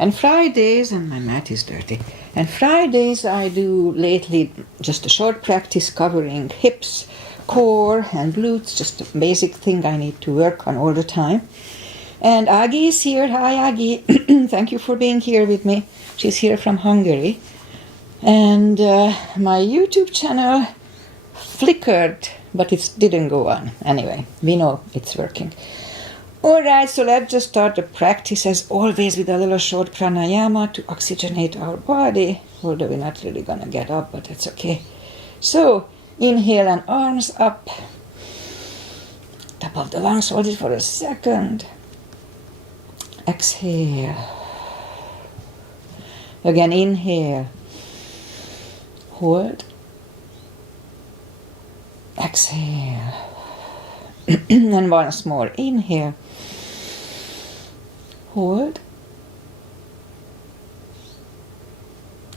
And Fridays, and my mat is dirty, and Fridays I do lately just a short practice covering hips, core and glutes, just a basic thing I need to work on all the time. And Agi is here. Hi Agi, thank you for being here with me. She's here from Hungary. And my YouTube channel flickered, but it didn't go on. Anyway, we know it's working. Alright, so let's just start the practice as always with a little short pranayama to oxygenate our body, although we're not really gonna get up, but that's okay. So, inhale and arms up, top of the lungs, hold it for a second. Exhale. Again, inhale. Hold. Exhale. And once more, inhale. Hold.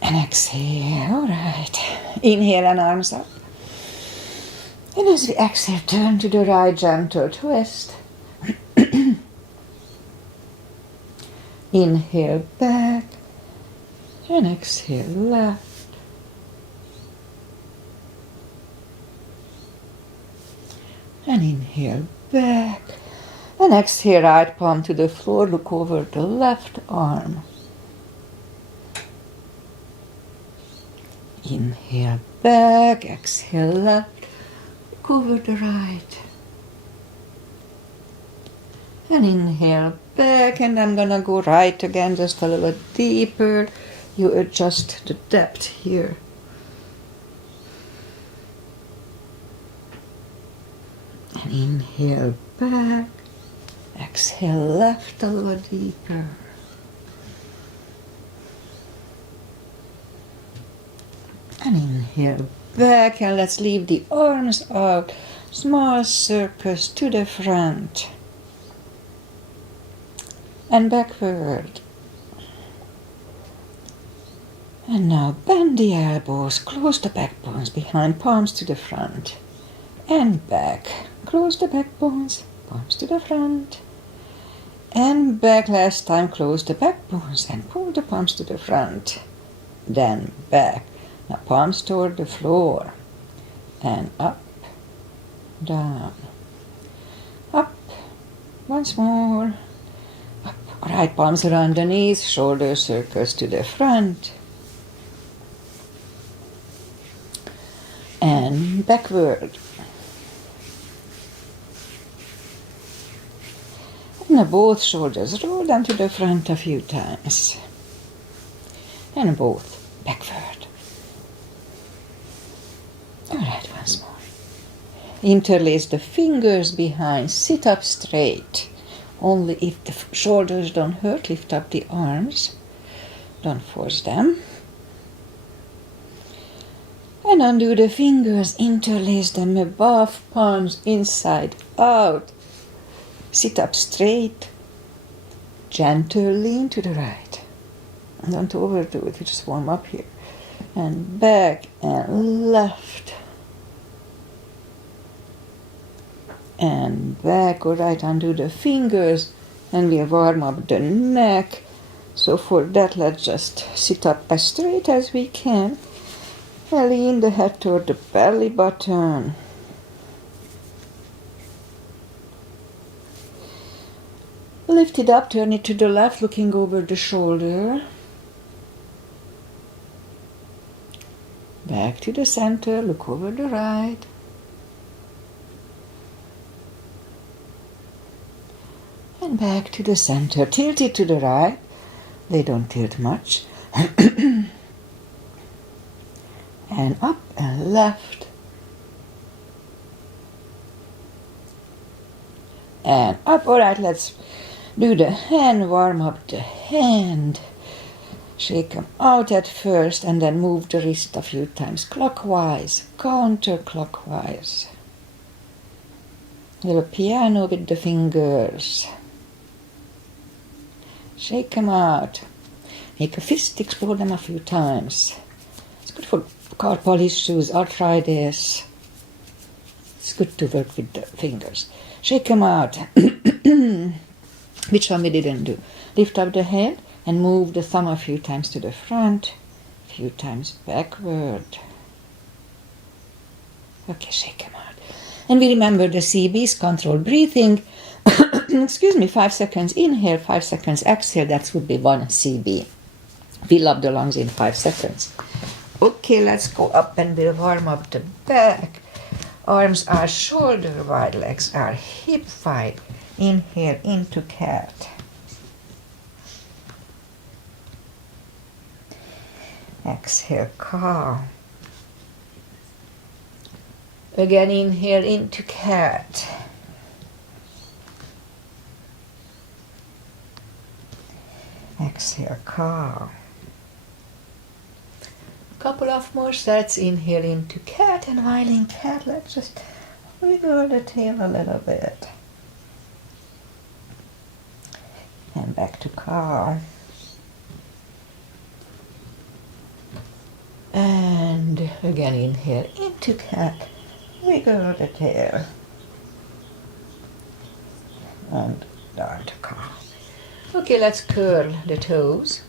And exhale. Alright. Inhale and arms up. And as we exhale, turn to the right, gentle twist. Inhale back. And exhale left. And inhale back. And exhale, right palm to the floor, look over the left arm. Inhale back, exhale left, look over the right. And inhale back, and I'm gonna go right again, just a little deeper. You adjust the depth here. And inhale back, exhale left a little deeper. And inhale back, and let's leave the arms out, small circles to the front. And backward. And now bend the elbows, close the backbones behind, palms to the front. And back. Close the backbones, palms to the front. And back, last time, close the backbones and pull the palms to the front. Then back. Now palms toward the floor. And up, down. Up, once more. Up. Right palms around the knees, shoulder circles to the front. And backward. And both shoulders roll down to the front a few times. And both backward. Alright, once more. Interlace the fingers behind, sit up straight. Only if the shoulders don't hurt, lift up the arms. Don't force them. And undo the fingers, interlace them above, palms inside out. Sit up straight, gentle lean to the right. Don't overdo it, you just warm up here. And back and left. And back, alright, undo the fingers and we'll warm up the neck. So for that, let's just sit up as straight as we can. And lean the head toward the belly button. Lift it up, turn it to the left, looking over the shoulder. Back to the center, look over the right. And back to the center, tilt it to the right. They don't tilt much. And up and left. And up, alright, let's do the hand, warm up the hand. Shake them out at first and then move the wrist a few times clockwise, counterclockwise. Little piano with the fingers. Shake them out. Make a fist, explode them a few times. It's good for carpal issues, arthritis. It's good to work with the fingers. Shake them out. Which one we didn't do? Lift up the head, And move the thumb a few times to the front, a few times backward. Okay, shake them out. And we remember the CBs, controlled breathing. Excuse me, 5 seconds inhale, 5 seconds exhale. That would be 1 CB. Fill up the lungs in 5 seconds. Okay, let's go up and we'll warm up the back. Arms are shoulder wide, legs are hip wide. Inhale into cat. Exhale, cow. Again, inhale into cat. Exhale, cow. Couple of more sets. Inhale into cat, and while in cat, let's just wiggle the tail a little bit. And back to cow. And again, inhale into cat, wiggle the tail. And down to cow. Okay, let's curl the toes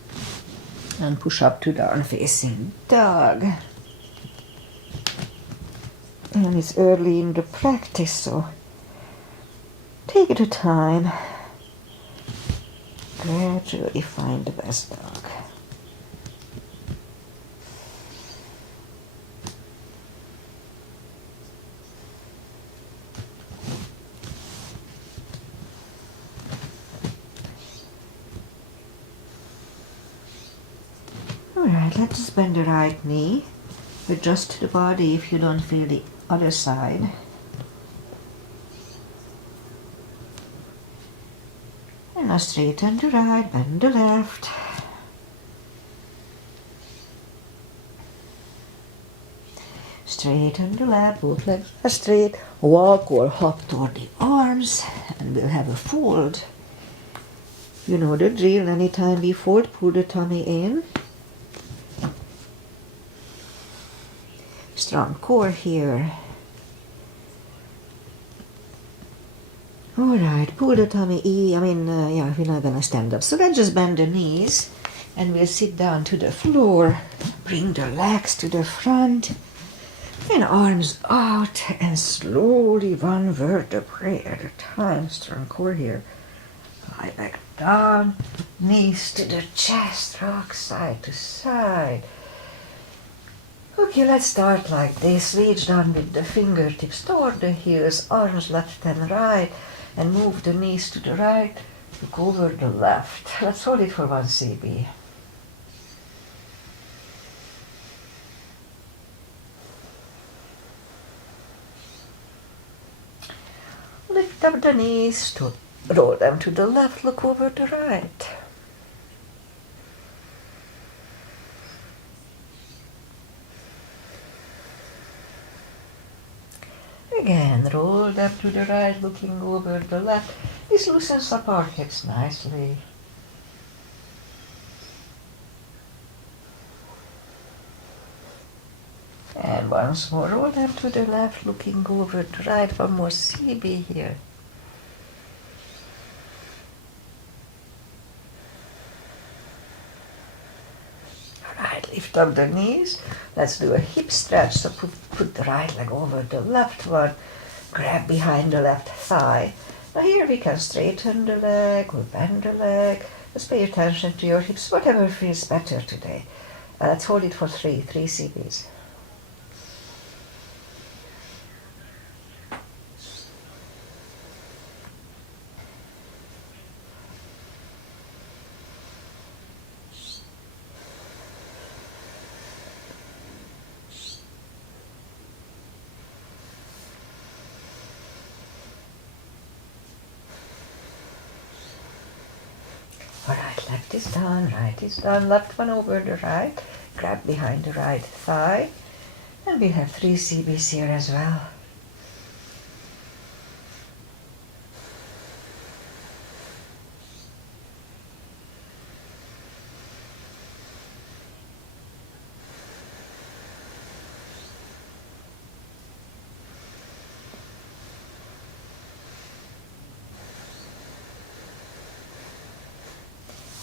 and push up to down facing dog. And it's early in the practice, so take your time. Gradually find the best dog. Alright, let's bend the right knee. Adjust the body if you don't feel the other side. And now straighten the right, bend the left. Straighten the left, both legs are straight. Walk or hop toward the arms, and we'll have a fold. You know the drill. Anytime we fold, pull the tummy in. Strong core here. Alright, pull the tummy in. We're not gonna stand up. So let's just bend the knees and we'll sit down to the floor. Bring the legs to the front and arms out and slowly one vertebrae at a time. Strong core here. Lie back down, knees to the chest, rock side to side. Okay, let's start like this. Reach down with the fingertips toward the heels, arms left and right, and move the knees to the right, look over the left. Let's hold it for 1 CB. Lift up the knees, to roll them to the left, look over the right. Again, roll them to the right, looking over the left. This loosens up our hips nicely. And once more, roll them to the left, looking over the right. 1 more CB here. Alright, lift up the knees. Let's do a hip stretch. So put the right leg over the left one. Grab behind the left thigh. Now here we can straighten the leg or bend the leg. Just pay attention to your hips, whatever feels better today. Let's hold it for 3 CBs. Alright, left is down, right is down, left one over the right, grab behind the right thigh, and we have 3 CBs here as well.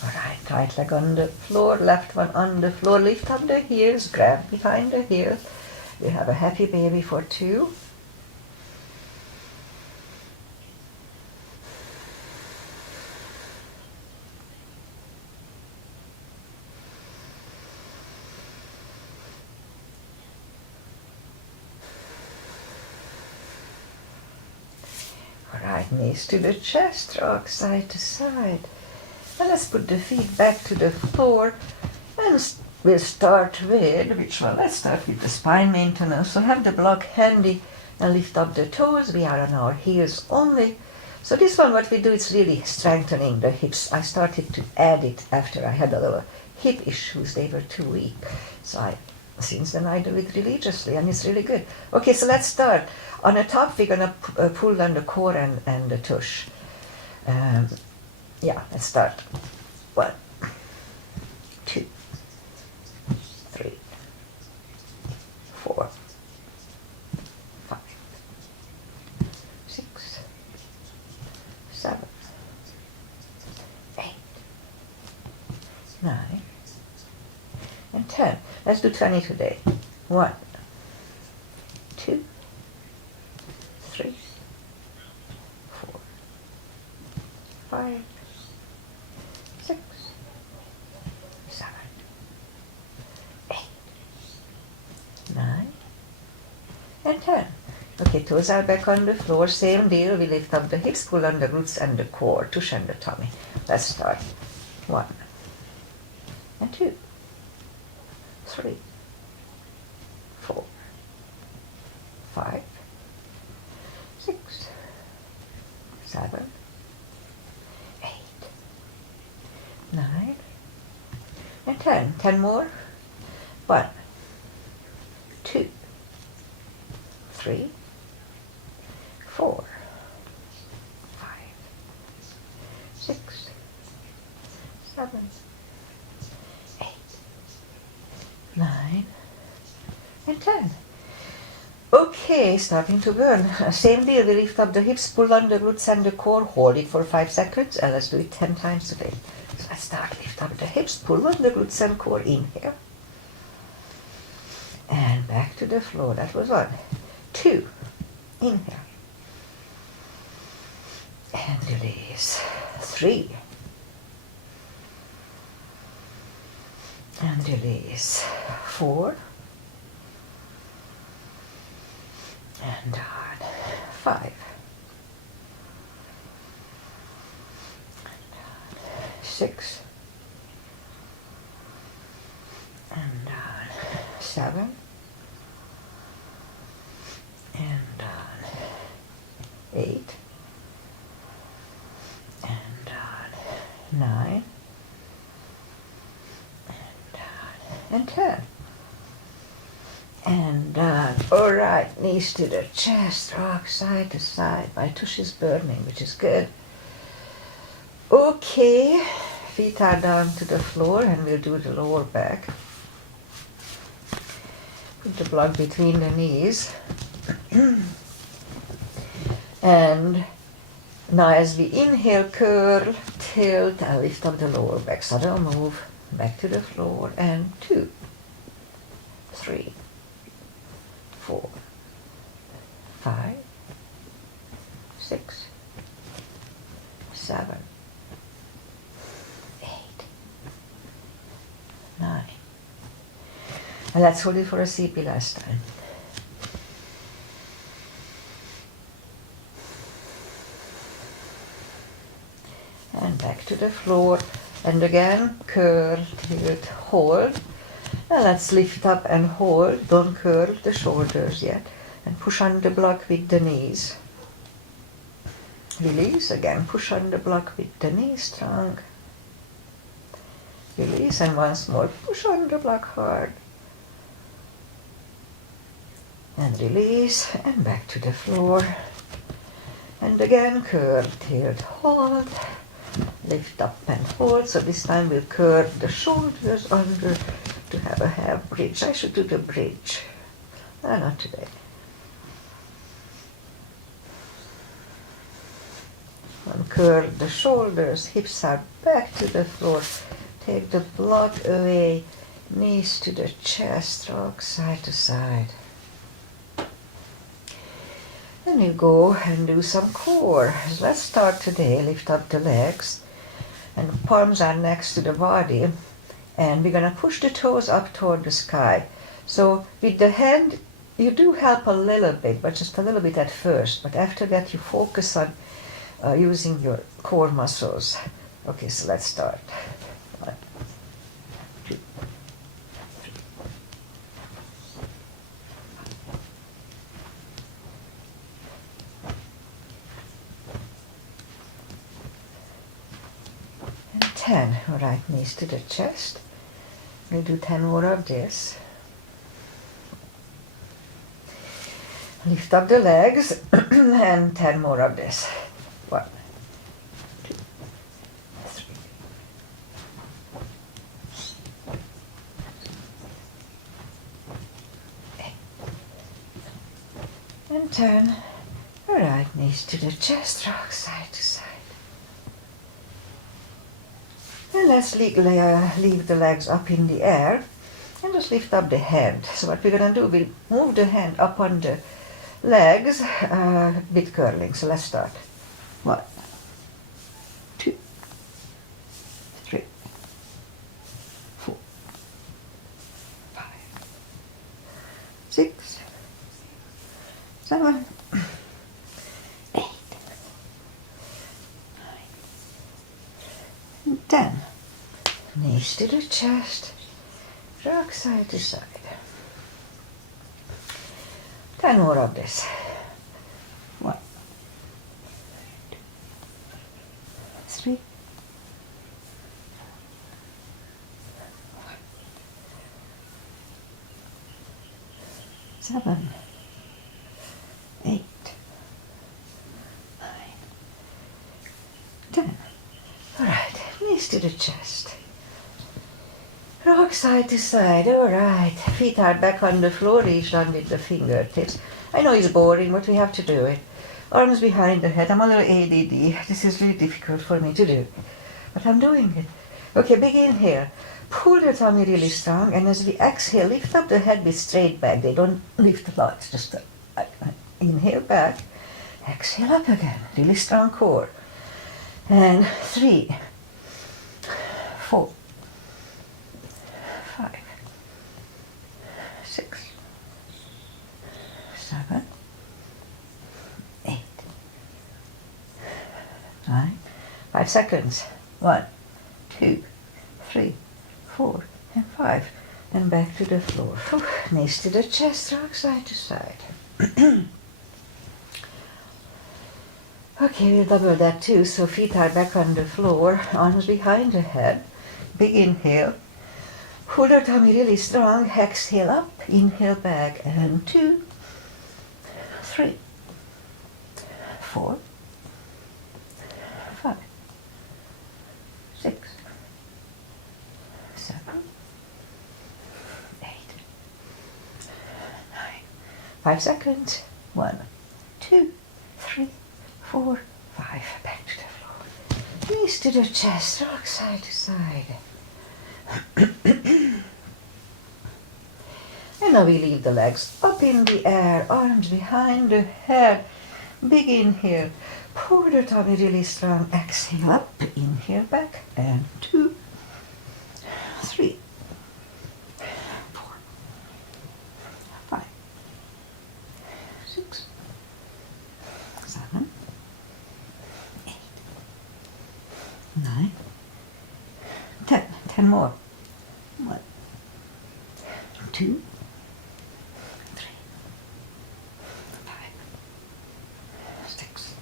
Alright, Right leg on the floor, left one on the floor. Lift up the heels, grab behind the heels. We have a happy baby for 2. Right knees to the chest, rock side to side. And let's put the feet back to the floor and we'll start with, which one? Let's start with the spine maintenance. So have the block handy and lift up the toes. We are on our heels only. So this one, what we do, is really strengthening the hips. I started to add it after I had a little hip issues. They were too weak. So since then I do it religiously and it's really good. Okay, so let's start. On the top, we're going to pull on the core and the tush. Yeah, let's start. 1, 2, 3, 4, 5, 6, 7, 8, 9, and 10. Let's do 20 today. 1, 2, 3, 4, 5, 6, 7, 8, 9, and 10. Okay, toes are back on the floor. Same deal. We lift up the hips, pull on the glutes and the core, tush and the tummy. Let's start. 1, and 2, 3, 4, 5, 6, 7, 8, 9, and 10. 10 more. 1, 2, 3, 4, 5, 6, 7, 8, 9, and 10. Okay, starting to burn. Same deal, we lift up the hips, pull on the glutes and the core, hold it for 5 seconds, and let's do it 10 times today. So let's start, lift up the hips, pull on the glutes and core, inhale. And back to the floor, that was 1. 2, inhale. And release. 3. And release. 4. And down. 5. And down. 6. And down. 7. And down. 8. And down. 9. And down. And 10. And down. All right, knees to the chest, rock side to side. My tush is burning, which is good. Okay, feet are down to the floor and we'll do the lower back. Put the block between the knees. And now as we inhale, curl, tilt, and lift up the lower back. So they'll move back to the floor. And 2, 3, 4, 5, 6, 7, 8, 9. And let's hold it for a CP last time. And back to the floor. And again, curl, tilt, hold. And let's lift up and hold. Don't curl the shoulders yet. And push on the block with the knees. Release again. Push on the block with the knees strong. Release and once more. Push on the block hard. And release and back to the floor. And again, curl, tilt, hold. Lift up and hold. So this time we'll curve the shoulders under to have a half bridge. I should do the bridge. Not today. And curve the shoulders, hips are back to the floor. Take the block away. Knees to the chest, rock side to side. Then you go and do some core. Let's start today. Lift up the legs. And the palms are next to the body. And we're going to push the toes up toward the sky. So with the hand, you do help a little bit, but just a little bit at first. But after that, you focus on using your core muscles. Okay, so let's start. 1, 2, 3. And 10. All right, knees to the chest. We'll do 10 more of this. Lift up the legs and 10 more of this. 1, 2, 3. And 10. All right, knees to the chest, rock side to side. And let's leave the legs up in the air and just lift up the hand. So what we're going to do, we'll move the hand up on the legs with curling. So let's start. 1, 2, 3, 4, 5, 6, 7, 8, 9, 10. Knees to the chest, rock side to side. 10 more of this. 1, 2, 3, 4, 7, 8, 9, 10. All right, knees to the chest. Rock side to side, all right. Feet are back on the floor, reach down with the fingertips. I know it's boring, but we have to do it. Arms behind the head. I'm a little ADD. This is really difficult for me to do, but I'm doing it. Okay, big inhale. Pull the tummy really strong, and as we exhale, lift up the head with straight back. They don't lift a lot, just inhale back, exhale up again. Really strong core. And 3, 4, 5, 6, 7, 8, 9. 5 seconds. 1, 2, 3, 4, and 5. And back to the floor. Knees to the chest, rock side to side. Okay, we'll double that too. So feet are back on the floor, arms behind the head. Big inhale. Pull the tummy really strong. Exhale up, inhale back. And 2, 3, 4, 5, 6, 7, 8, 9. 5 seconds. 1, 2, 3, 4, 5. Back to the floor. Knees to the chest, rock side to side. And now we leave the legs up in the air, arms behind the head. Big inhale. Pull the tummy really strong. Exhale up, inhale back. And 2, 3, 4, 5, 6, 7, 8, 9, 10. 10 more. 1, 2, 3, 5, 6,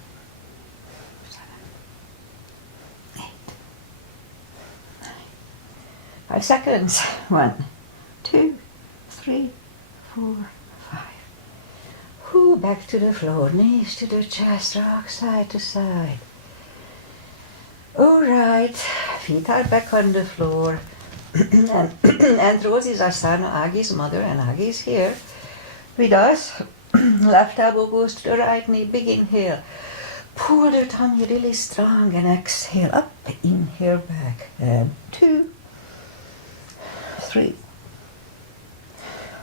7, 8, 9. 5 seconds. 1, 2, 3, 4, 5. Back to the floor. Knees to the chest. Rock side to side. All right, feet are back on the floor. and Rosie is Asana, Agi's mother, and Agi is here with us. Left elbow goes to the right knee. Big inhale. Pull the tummy really strong and exhale up. Inhale back. And 2, 3,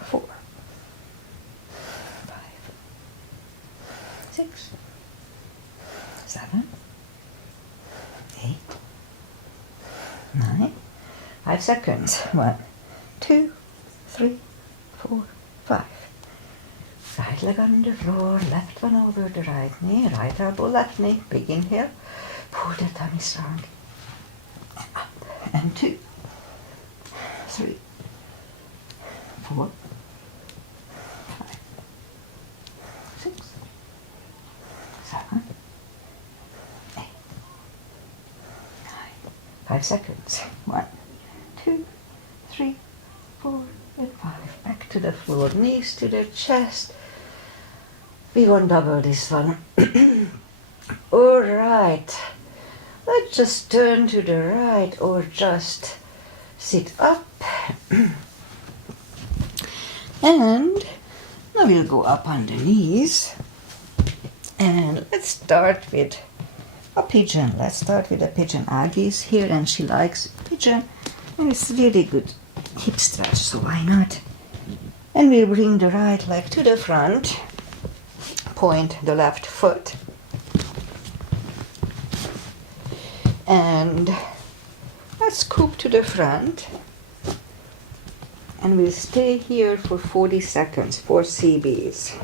4, 5, 6, 7, 8, 9. 5 seconds. 1, 2, 3, 4, 5. Right leg on the floor, left one over the right knee, right elbow, left knee. Big inhale. Pull the tummy strong. Up. And 2, 3, 4, 5, 6, 7, 8, 9. 5 seconds. 1, 2, 3, 4, and 5. Back to the floor, knees to the chest. We won't double this one. All right. Let's just turn to the right or just sit up. And now we'll go up on the knees. And let's start with a pigeon. Let's start with a pigeon. Aggie's here and she likes pigeon. And it's really good hip stretch, so why not? And we'll bring the right leg to the front. Point the left foot. And let's scoop to the front. And we'll stay here for 40 seconds, 4 CBs.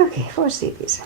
Okay, 4 CBs.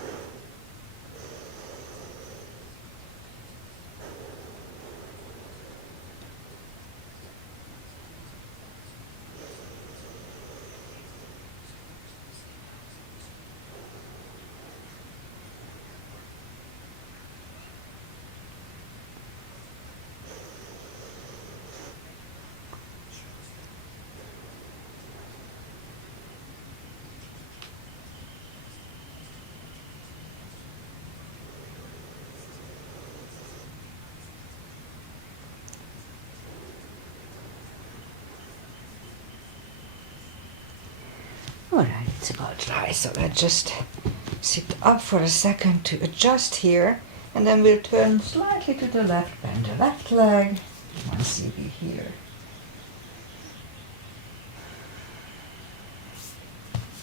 Alright, it's about dry, so let's just sit up for a second to adjust here, and then we'll turn slightly to the left, bend the left leg, 1 CB here.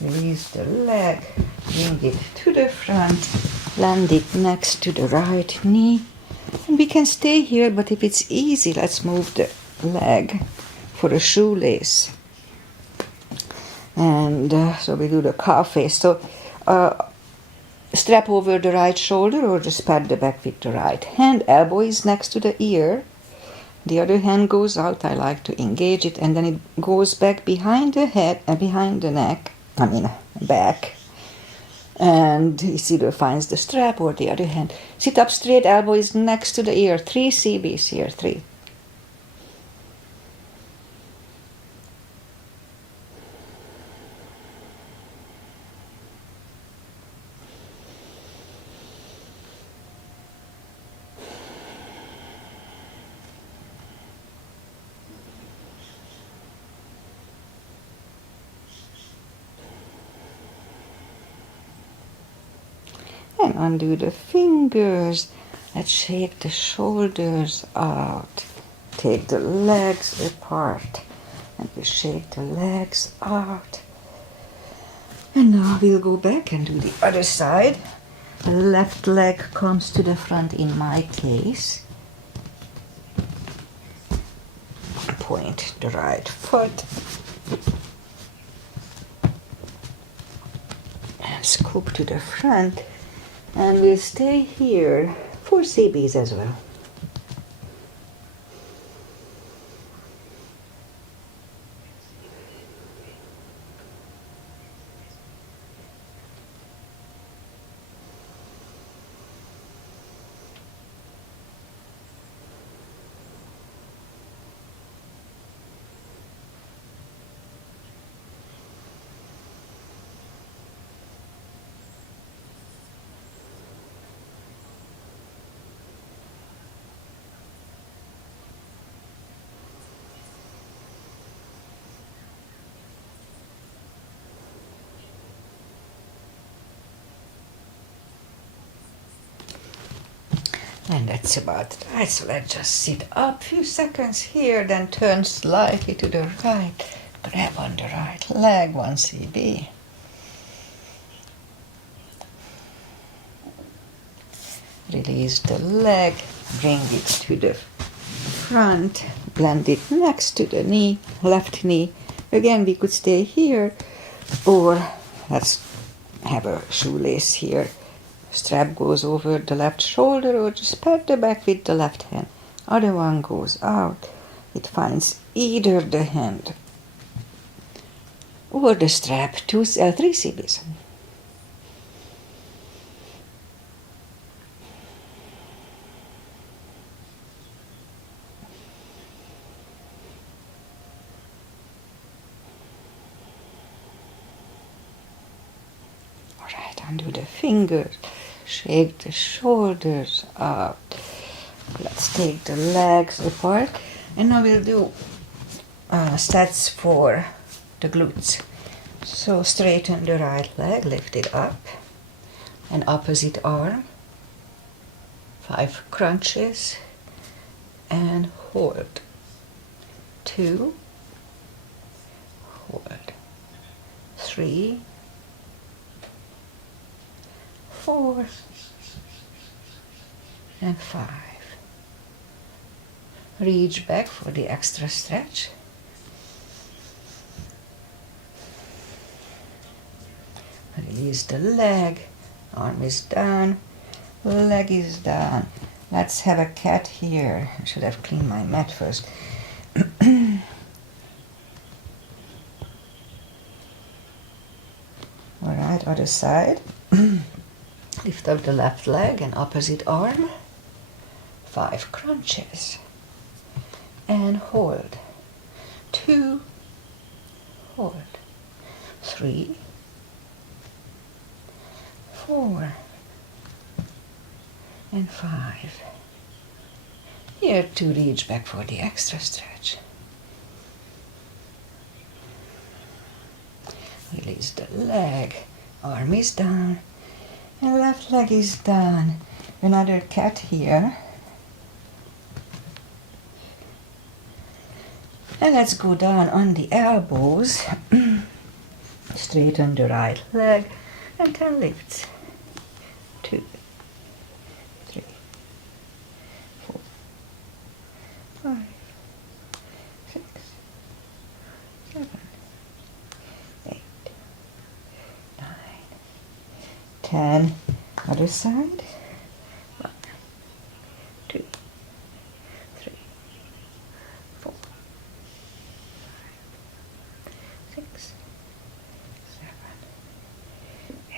Release the leg, bring it to the front, land it next to the right knee, and we can stay here, but if it's easy, let's move the leg for a shoelace. And so we do the calf face. So strap over the right shoulder or just pat the back with the right hand. Elbow is next to the ear. The other hand goes out. I like to engage it. And then it goes back behind the head and behind the neck. Back. And it either finds the strap or the other hand. Sit up straight. Elbow is next to the ear. 3 CBs here. 3. And undo the fingers. Let's shake the shoulders out. Take the legs apart. And we shake the legs out. And now we'll go back and do the other side. The left leg comes to the front in my case. Point the right foot. And scoop to the front. And we'll stay here 4 CBs as well. And that's about right. So let's just sit up a few seconds here, then turn slightly to the right. Grab on the right leg, 1 cb. Release the leg, bring it to the front, blend it next to the knee, left knee. Again, we could stay here, or let's have a shoelace here. Strap goes over the left shoulder, or just pat the back with the left hand. Other one goes out. It finds either the hand or the strap, 3 cbs. Alright, undo the fingers, shake the shoulders out. Let's take the legs apart, and now we'll do sets for the glutes. So straighten the right leg, lift it up, and opposite arm, 5 crunches, and hold. 2, hold. 3, 4, and 5. Reach back for the extra stretch. Release the leg, arm is down, leg is down. Let's have a cat here. I should have cleaned my mat first. Alright, other side. Lift up the left leg and opposite arm. 5 crunches. And hold. 2, hold. 3, 4, and 5. Here to reach back for the extra stretch. Release the leg, arm is down, and left leg is down. Another cat here. And let's go down on the elbows. Straighten the right leg and then lift. 2, 3, 4, 5, 6, 7, 8, 9, 10. Other side. 1, 2, 3, 4, 5, 6, 7, 8,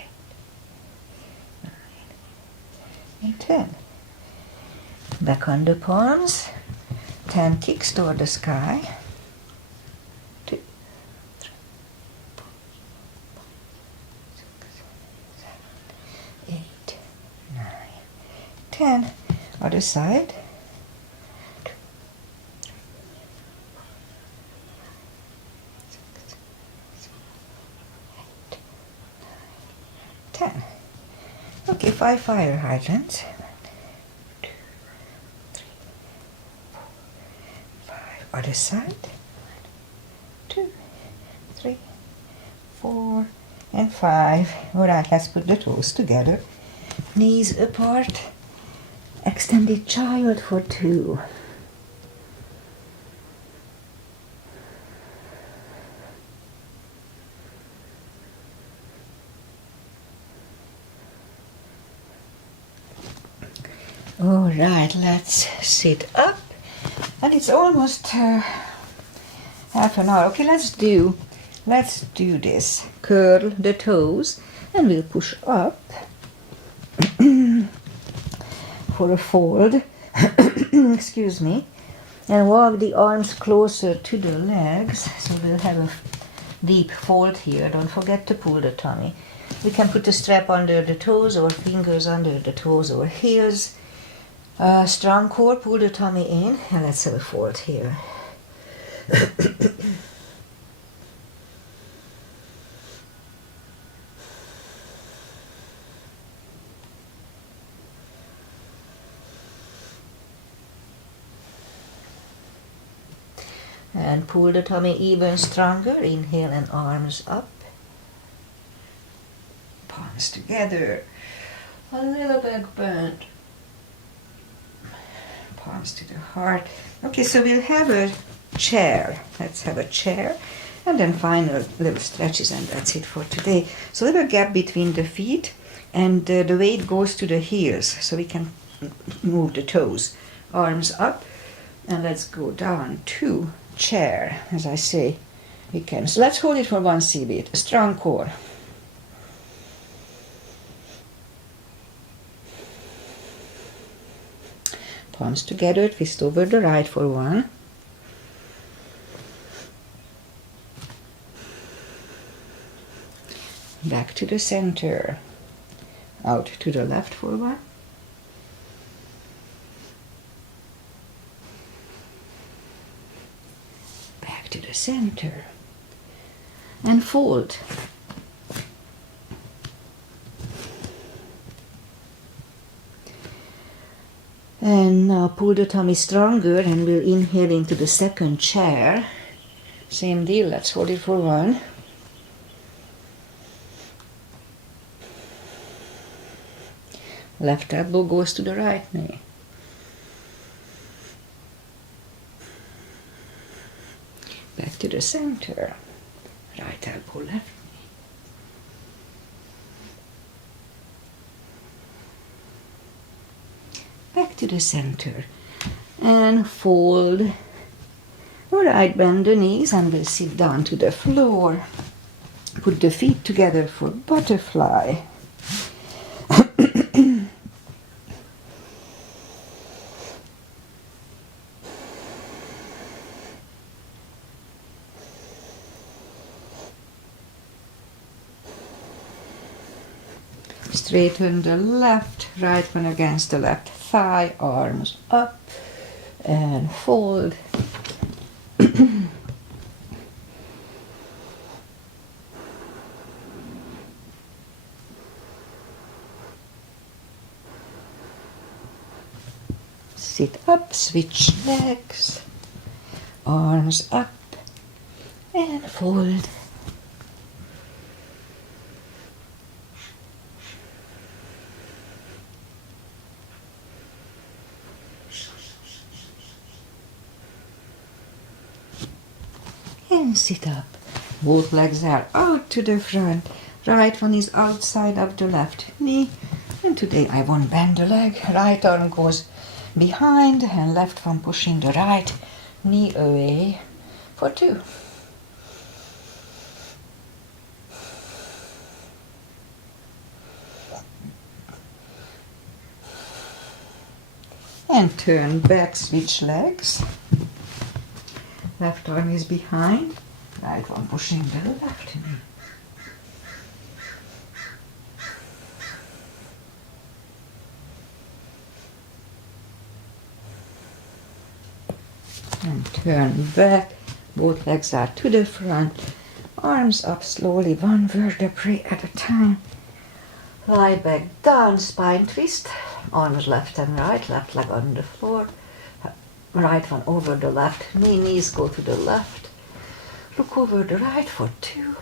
9, and 10. Back on the palms. 10 kicks toward the sky. 2, 3, 4, 5, 6, 7, 8, 9, 10. Other side. 2, 3, 4, 6, 7, 8, 9, 10. Okay, 5 fire hydrants. 1, 2, 3, 4, 5. Other side. 1, 2, 3, 4, and 5. Alright, let's put the toes together. Knees apart. Extended child for 2. All right, let's sit up, and it's almost half an hour. Okay, let's do this. Curl the toes, and we'll push up for a fold. Excuse me, and walk the arms closer to the legs, so we'll have a deep fold here. Don't forget to pull the tummy. We can put a strap under the toes or fingers under the toes or heels. Strong core, pull the tummy in, and let's have a fold here. And pull the tummy even stronger. Inhale and arms up. Palms together. A little back bend. Palms to the heart. Okay, so we'll have a chair. Let's have a chair. And then final little stretches, and that's it for today. So little gap between the feet, and the weight goes to the heels, so we can move the toes. Arms up, and let's go down to chair. As I say, we can. So let's hold it for one beat. A strong core. Palms together, twist over the right for one. Back to the center. Out to the left for one. Back to the center. And fold. And now pull the tummy stronger, and we'll inhale into the second chair. Same deal, let's hold it for one. Left elbow goes to the right knee. Back to the center. Right elbow, left knee. Back to the center. And fold. Alright, bend the knees and we'll sit down to the floor. Put the feet together for butterfly. Straighten the left, right one against the left thigh, arms up, and fold. Sit up, switch legs, arms up, and fold. And sit up. Both legs are out to the front. Right one is outside of the left knee. And today I won't bend the leg. Right arm goes behind and left one pushing the right knee away for two. And turn back, switch legs. Left arm is behind, right one pushing the left knee. And turn back, both legs are to the front, arms up slowly, one vertebrae at a time. Lie back down, spine twist, arms left and right, left leg on the floor. Right one over the left knee, knees go to the left. Look over the right for two.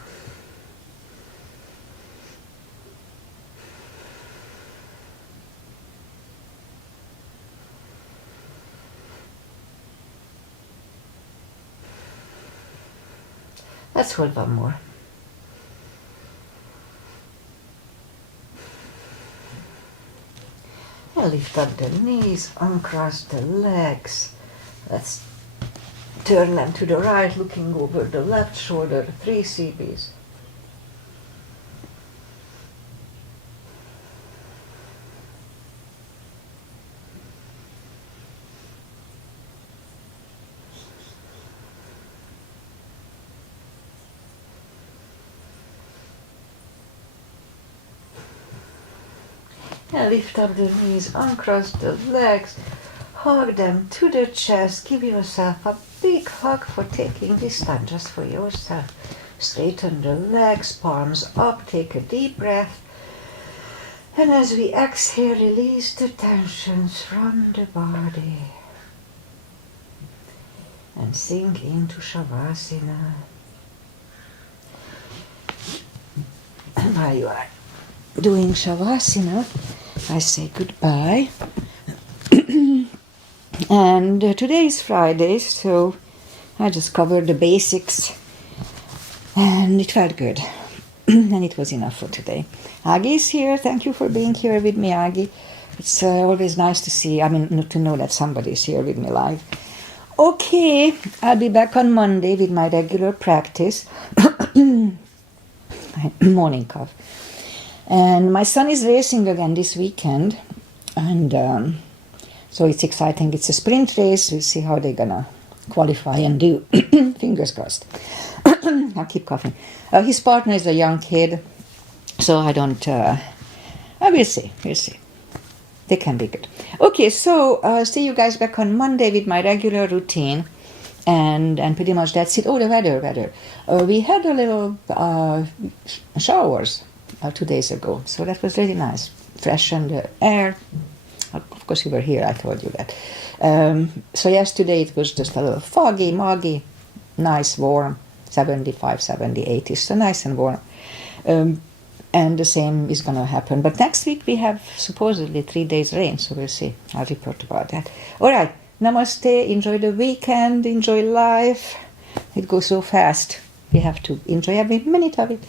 Let's hold one more. And lift up the knees, uncross the legs. Let's turn them to the right, looking over the left shoulder, 3 CBs. And lift up the knees, uncross the legs, hug them to the chest, give yourself a big hug for taking this time just for yourself. Straighten the legs, palms up, take a deep breath. And as we exhale, release the tensions from the body. and sink into Shavasana. And while you are doing Shavasana, I say goodbye. And today is Friday, so I just covered the basics, and it felt good. And it was enough for today. Aggie is here. Thank you for being here with me, Aggie. It's always nice to see, to know that somebody is here with me live. Okay, I'll be back on Monday with my regular practice. Morning cough. And my son is racing again this weekend, and so it's exciting. It's a sprint race. We'll see how they're gonna qualify and do. Fingers crossed. I'll keep coughing. His partner is a young kid, so I don't. We'll see. We'll see. They can be good. Okay, so see you guys back on Monday with my regular routine, and pretty much that's it. Oh, the weather. We had a little showers 2 days ago, so that was really nice. Freshened the air. Of course, you were here, I told you that. So yesterday it was just a little foggy, muggy, nice, warm, 75, 78, so nice and warm. And the same is going to happen. But next week we have supposedly 3 days rain, so we'll see. I'll report about that. All right, namaste, enjoy the weekend, enjoy life. It goes so fast. We have to enjoy every minute of it.